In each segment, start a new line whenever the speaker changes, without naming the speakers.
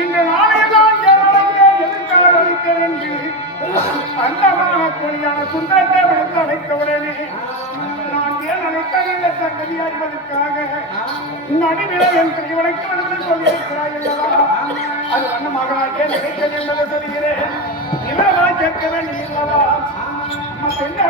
இந்த நாளைதான் எதிர்கால அளித்தேன் என்று அந்தமான பொழியான சுந்தரத்தை விடுத்து அழைத்தவுடனே நான் ஏன் அழைத்தேன் என்ற சங்கதி அறிவதற்காக நடுநிலை என்று இவனுக்கு நடந்து சொல்லியிருக்கிறாய் அல்லவா? அது அண்ண மகனாகே நினைத்தேன் என்பதை சொல்கிறேன் இவரவா கேட்க வேண்டியதா மத்தென்ன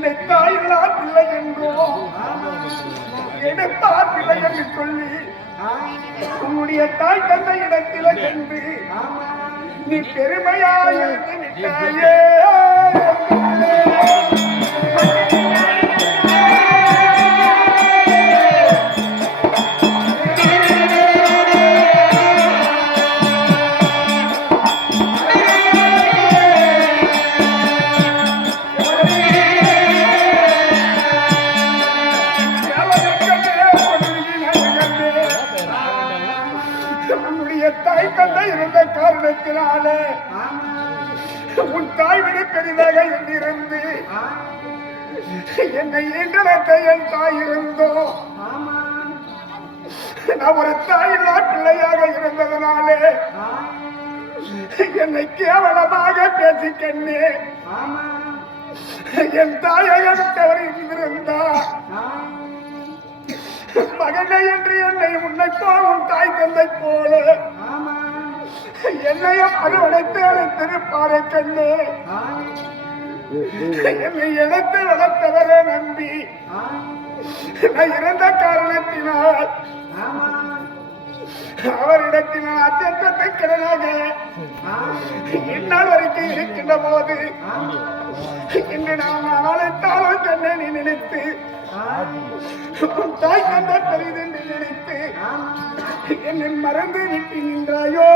என்னை தாயில்லா பிள்ளை என்றோ எடுத்தா பிள்ளை என்று சொல்லி உன்னுடைய தாய் தந்தை இடத்தில சென்று நீ பெருமையாக விட்டாயே தாய் விட பெரிதாக என்றிருந்து என்னை ஈன்றெடுத்த என் தாய் இருந்தோ நான் ஒரு தாயில்லா பிள்ளையாக இருந்ததனாலே என்னை கேவலமாக பேசிக்கண்ணே என் தாயை அடுத்தவர் இருந்திருந்தா மகனை என்று என்னை உன்னை உன் தாய் தந்தை போல. என்னையும் அரவணைத்து அழைத்திருப்பாரே கண்ணே. என்னை எடுத்து வளர்த்தவரே நம்பி. நான் இறந்த காரணத்தினால் அவரிடத்தில் நான் அத்தியந்தத்தை கடனாக இந்நாள் வரைக்கும் இருக்கின்ற போது இன்று நான் அழைத்தாலும் கண்ணை நீ நினைத்து உன் தாய் தந்த பெரிதென்று நினைத்து என்னை மறந்து விட்டு நின்றாயோ?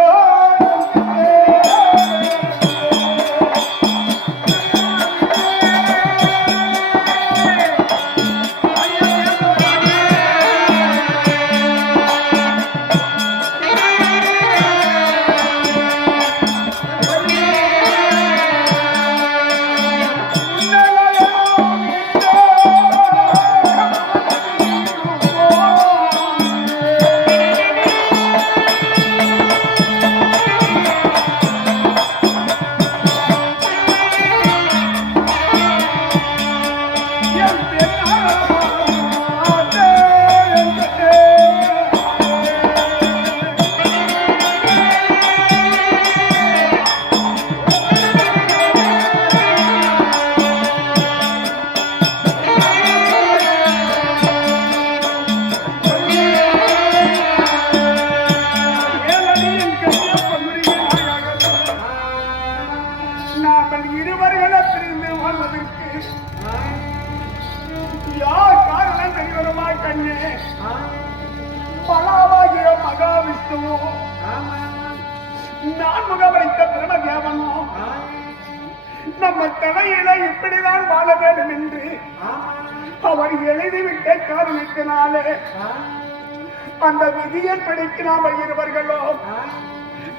அந்த விதியின் நாம இருவர்களோ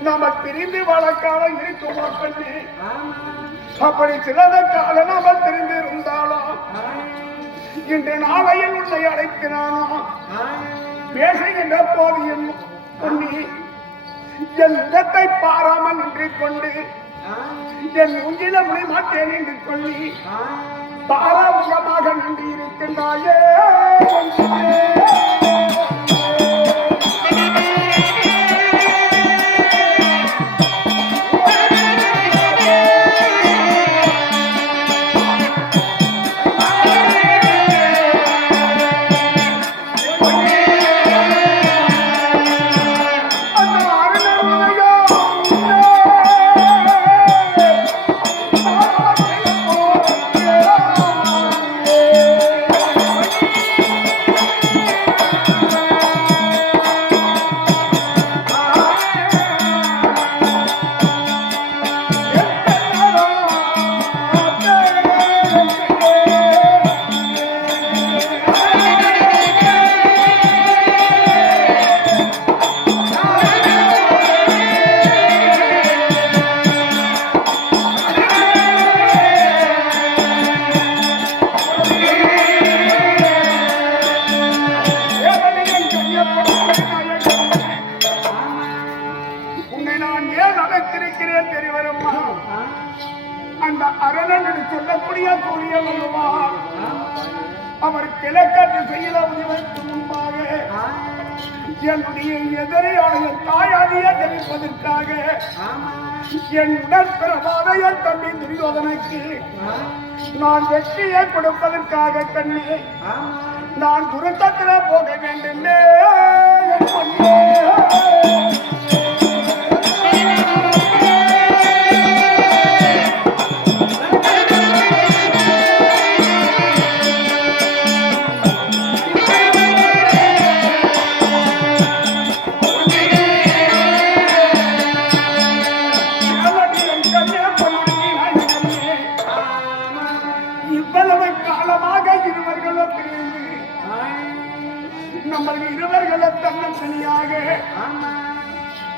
நாம பிரிந்து வழக்காக இருக்குமா கண்ணே? அப்படி சிலத கால நாம தெரிந்து இருந்தாலோ இன்று நாளையில் உன்னை அழைக்கிறானோ? பேசுகின்ற போது என் பொன்னி என் முகத்தை பாராமல் நின்று கொண்டு என் உஞ்சில முடி மாட்டேன் என்று சொல்லி பாராமுகமாக நின்று இருக்கின்றாயே சொல்லக்கூடிய அவர் கிழக்க திசையில உதவிக்கு முன்பாக என்னுடைய எதிரியாடைய தாயாதியை தெரிவிப்பதற்காக என் உடற்பிரபாத என் தம்பி துரியோதனைக்கு நான் வெற்றியை கொடுப்பதற்காக கண்ணே நான் குருத்தத்தில போக வேண்டுமே நம்ம இருவர்களை தன்னந்தனியாக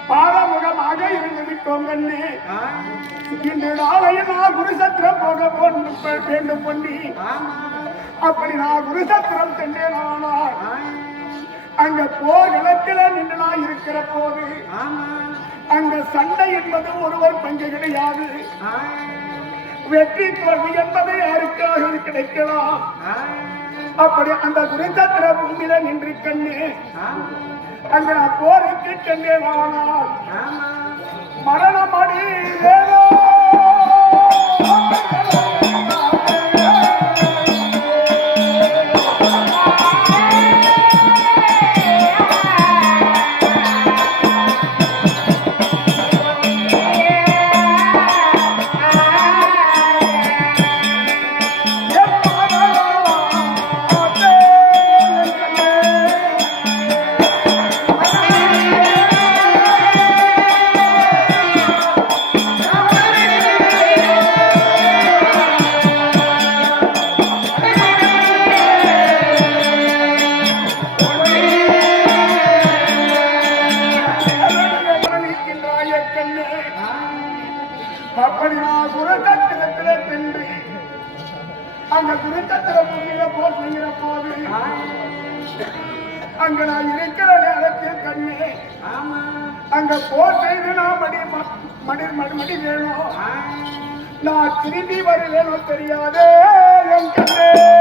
பாரமுகமாக இருந்திருக்கோம் கண்ணே. இன்று நாளையும் நான் குருசத்திரம் போக வேண்டும் வேண்டும் பண்ணி அப்படி நான் குருசத்திரம் சென்றேனானால் அங்க போர் நின்று நான் இருக்கிற போது அங்க சண்டை என்பது ஒருவர் பங்கு கிடையாது. வெற்றி தோல்வி என்பது யாருக்காக கிடைக்கலாம். அப்படி அந்த குருசத்திர பூமியில நின்று கண்ணு. அங்க நான் போருக்கு சென்றேனானால். மரணம் அடி வேதோ அங்க நான் மடி மடி மடி மடி வேணும். நான் திரும்பி வருவேனோ தெரியாதே என் கண்ணே.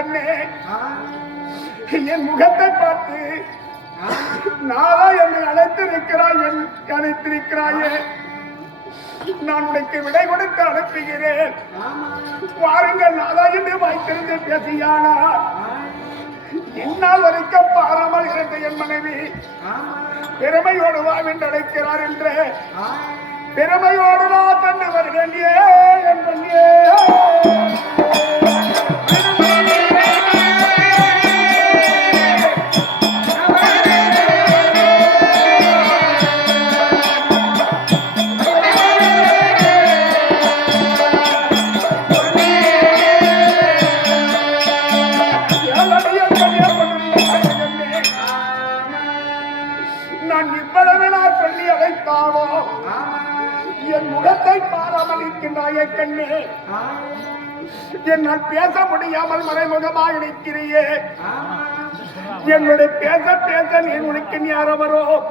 கண்ணே என் முகத்தை பார்த்து நாளா என்னை அழைத்திருக்கிறாய் என் அழைத்திருக்கிறாயே. நான் உனக்கு விடை கொடுக்க அனுப்புகிறேன். வாருங்கள் நாளா என்று வாய்த்திருந்து பேசியானா. இந்நாள் வரைக்கும் பாராமல் இருந்த என் மனைவி பெருமையோடு வா என்று அழைக்கிறார் என்று. பெருமையோடு நான் கண்டு வருகிறேன் ஏ என் பொன்னே. பாராமல் இருக்கின்றாயே கண்ணே. என்னால் பேச முடியாமல் மறைமுகமாக இருக்கிறியே என்னுடைய பேச பேச நீ உனக்கு நேரம் வரும்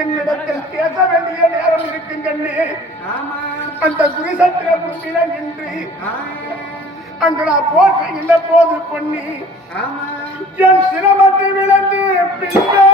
என்னிடத்தில் பேச வேண்டிய நேரம் இருக்கும் கண்ணே. அந்த குருசத்திர பூமியில நின்று அங்கு நான் போர் போது பொன்னி. என் சிரமத்தை விளந்து பின்னே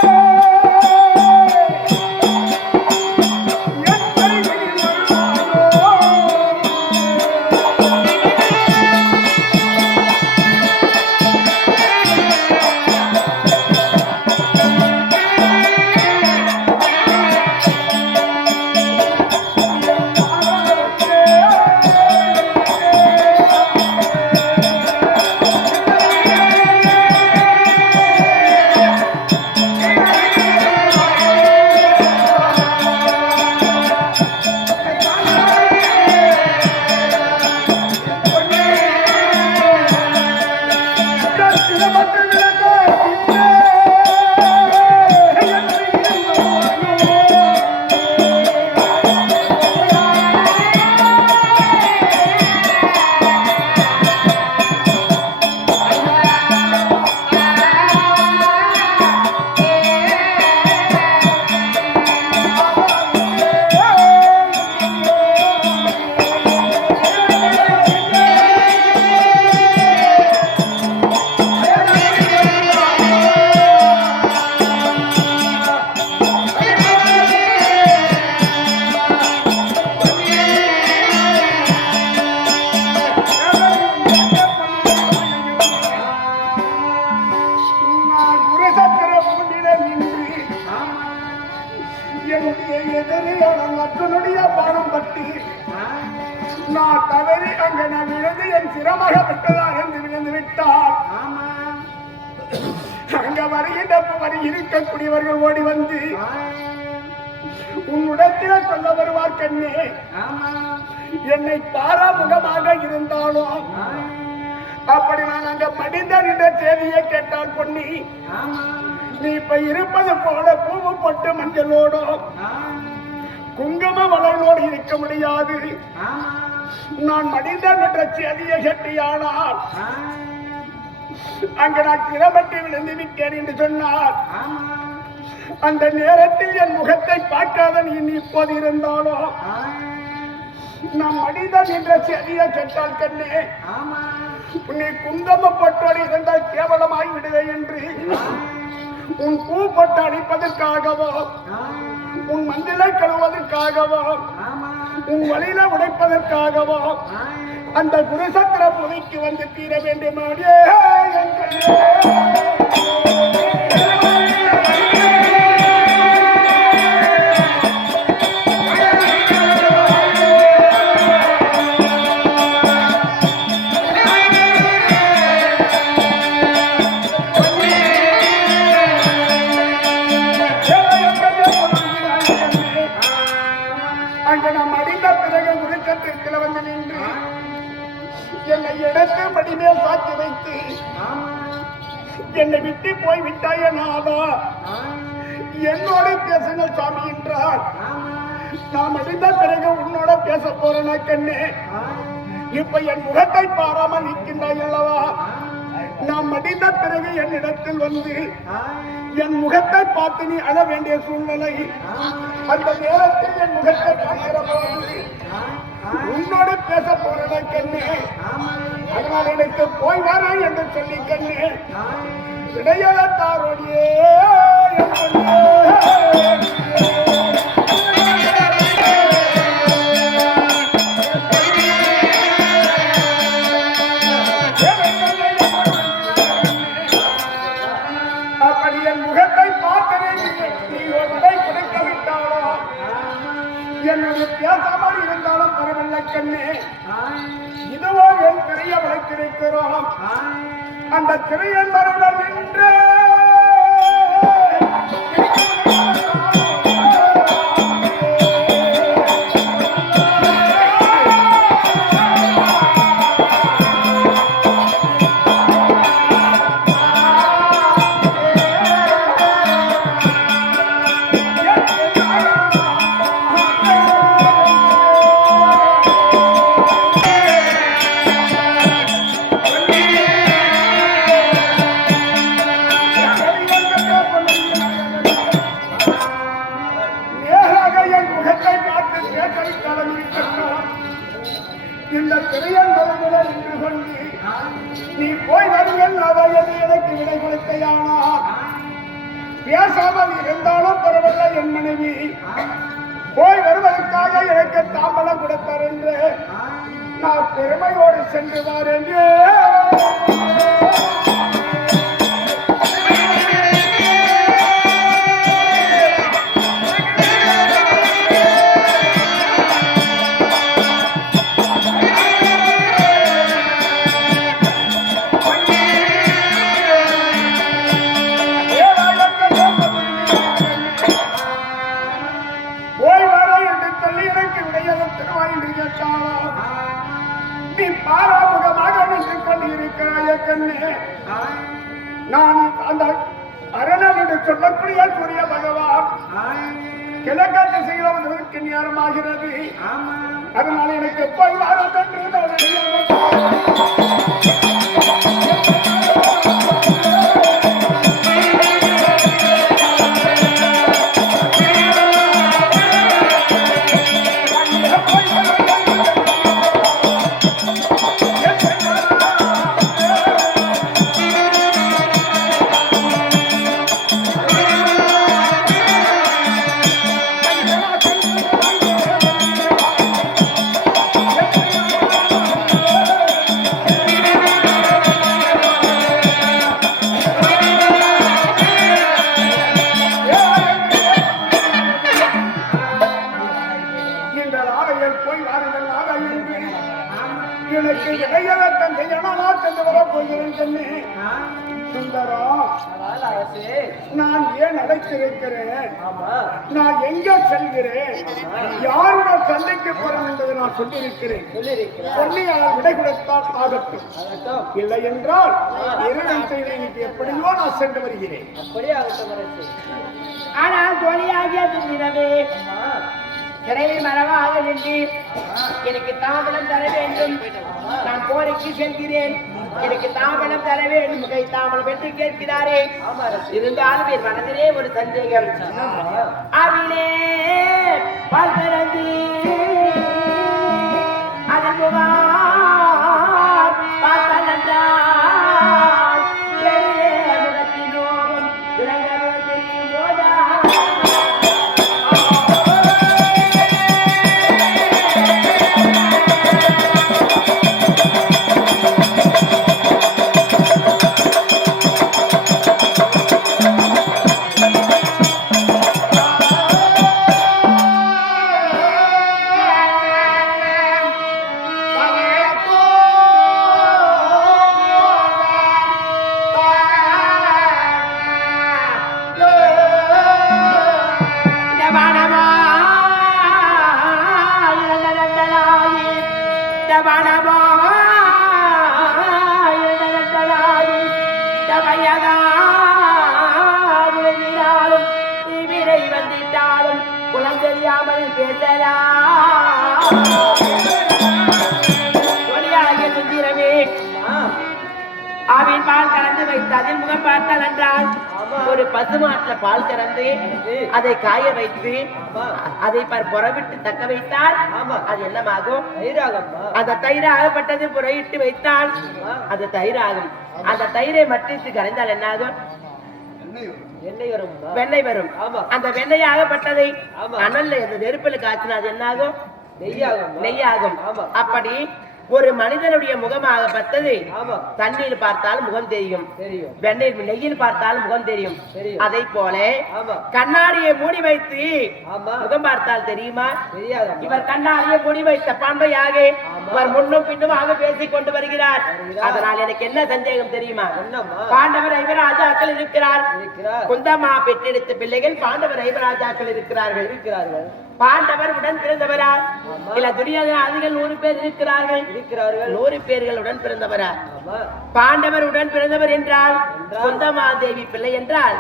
அப்படி நான் அங்க மடிந்தேன் என்ற செய்தியை கேட்டால் பொன்னி நீ இப்ப இருப்பது போல பூவு பொட்டு மஞ்சளோடும் குங்கும வளர்களோடு இருக்க முடியாது. நான் மடிந்தேன் என்ற செய்தியை கேட்டியானால் அங்க நான் கிளம்பட்டு விழுந்து விட்டேன் என்று சொன்னார் அந்த நேரத்தில் என் முகத்தை பார்க்காத நீ இப்போது இருந்தாலோ? நான் மனிதன் என்ற செய்தியை கேட்டால் கண்ணே உன்னை குந்தமப்பட்டோடு இருந்தால் கேவலமாய் விடுவே என்று. உன் பூ பட்டு அடிப்பதற்காகவோ உன் மஞ்சளை கழுவதற்காகவோ உன் வழியில உடைப்பதற்காகவோ? அந்த குருசக்கர புதைக்கு வந்து தீர வேண்டுமாடியே என்று. என்னிடத்தில் வந்து என் முகத்தை பார்த்து நீ அழ வேண்டிய சூழ்நிலை. அந்த நேரத்தில் என் முகத்தை பார்க்கிற போது உன்னோடு பேச போறதை கண்ணு. அதனால் எனக்கு போய் வர என்று சொல்லி கண்ணு. இடையத்தாரோடியே அந்த திரையன் மரபல் நின்று நான் பெருமையோடு சென்று வாரேன் அதனால எனக்கு போய் இடையவத்தம் செய்யணுமா சென்று வரப் போகிறேன்
ஆ,
சுந்தரம் நான் ஏன் அழைத்திருக்கிறேன்?
ஆமா.
நான் எங்க செல்கிறேன்? யாருடன் சண்டைக்கு போறேன் என்பதை நான் சொல்லியிருக்கிறேன். அவர் விடை கொடுத்தால் ஆகட்டும். இல்லை என்றால் செய்த இன்னைக்கு எப்படியோ நான் சென்று வருகிறேன்.
அப்படியே ஆகட்டும் அரசே
ஆனால் தோழியாகிய துணிரவே சிறையில் மரமாக நின்று எனக்கு தாம்பலம் தர வேண்டும். நான் கோரிக்கை செல்கிறேன். எனக்கு தாம்பலம் தர வேண்டும். கை தாம்பலம் என்று கேட்கிறாரே. இருந்தாலும் என் மனதிலே ஒரு சந்தேகம். அவிலே பார்க்கிறது அதன் ஆவின் பால் கலந்து வைத்து அதில் முகம் பார்த்தால் என்றால். ஒரு பசுமாட்டுல பால் கறந்து அதை. காய வைத்து. அதை பர் புறவிட்டு தக்க வைத்தால். அது என்னமாகும்? அந்த தயிர் ஆகப்பட்டது புறையிட்டு வைத்தால் அது தயிர் ஆகும் அந்த தயிரை மட்டிட்டு கரைந்தால் என்னாகும்? வெண்ணெய் வரும்.
ஆமா.
அந்த வெண்ணெய் ஆகப்பட்டதை. அனல்ல அந்த நெருப்பில் காய்ச்சினா அது என்னாகும்?
நெய்யாகும்
நெய்யாகும்.
ஆமா.
அப்படி ஒரு மனிதனுடைய முகமாகப்பட்டது தண்ணீர் பார்த்தால் முகம் தெரியும். வெண்ணெய் நெய்யில் பார்த்தால் முகம் தெரியும். அதை போல கண்ணாடியை மூடி வைத்து முகம் பார்த்தால் தெரியுமா? இவர் கண்ணாடியை மூடி வைத்த பாம்பையாக. இவர் முன்னும் பின்னுமாக பேசிக் கொண்டு வருகிறார். அதனால் எனக்கு என்ன சந்தேகம் தெரியுமா? பாண்டவர் ஐவராஜாக்கள் இருக்கிறார். குந்தமா பெற்றெடுத்த பிள்ளைகள் பாண்டவர் ஐவராஜாக்கள் இருக்கிறார்கள்.
இருக்கிறார்கள்.
பாண்டவர் உடன் பிறந்தவரா. இல்ல துரியோதனாதிகள் நூறு பேர் இருக்கிறார்கள்.
இருக்கிறார்கள்.
நூறு பேர்கள் உடன் பிறந்தவரா பாண்டவர் உடன் பிறந்தவர் என்றால்? குந்தமாதேவி பிள்ளை என்றால்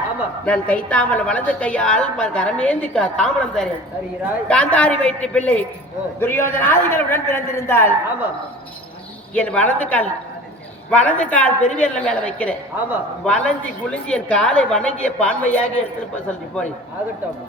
நான் கைத்தாமல் வலது கையால் கரமேந்தி தாமரம் தரேன் காந்தாரி வயிற்று பிள்ளை. துரியோதனாதிகள் உடன் பிறந்திருந்தால் என் வலது கால் வலது கால் பெருவிரல மேல வைக்கிறேன். வளைஞ்சி குளிஞ்சி என் காலை வணங்கிய பான்மையாக எடுத்துட்டு போய் சொல்லி போய்.
ஆகட்டும்.